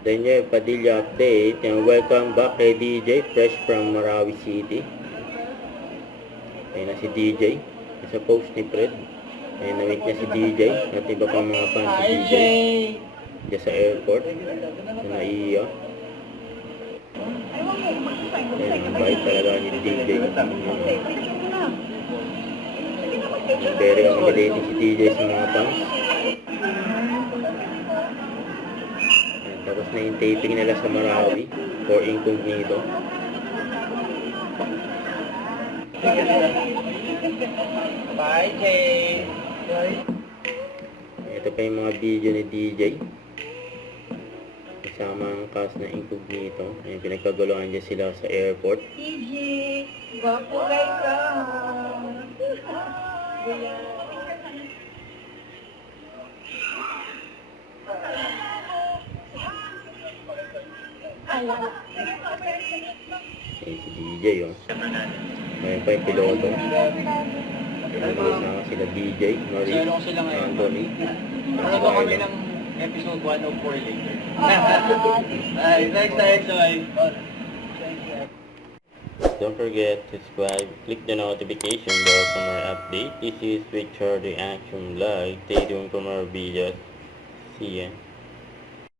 Daniel Padilla update. Welcome back kay DJ, fresh from Marawi City. Ayun na si DJ. Sa post ni Fred. Ayun, na-meet niya si DJ at iba pang mga fans si DJ. Diyan sa airport. Sa naiiyak. Ayun, ang bait talaga ni DJ. Very accommodating si DJ sa mga fans. Tapos na yung taping nila sa Marawi for Incognito. Bye, Jay. Ito pa yung mga video ni DJ. Kasama ang cast na Incognito. Ayun, pinagkaguluhan dyan sila sa airport. DJ, gwapo kay ka. Ayun si DJ, oh. Ayun pa yung piloto. Ayun kasama sila DJ, Marie, Anthony. Ano ba kami ng episode 104 later? Ay, next time. Don't forget to subscribe, click the notification bell for more updates. This is Richard the Action Vlog. Stay tuned for more videos. See ya.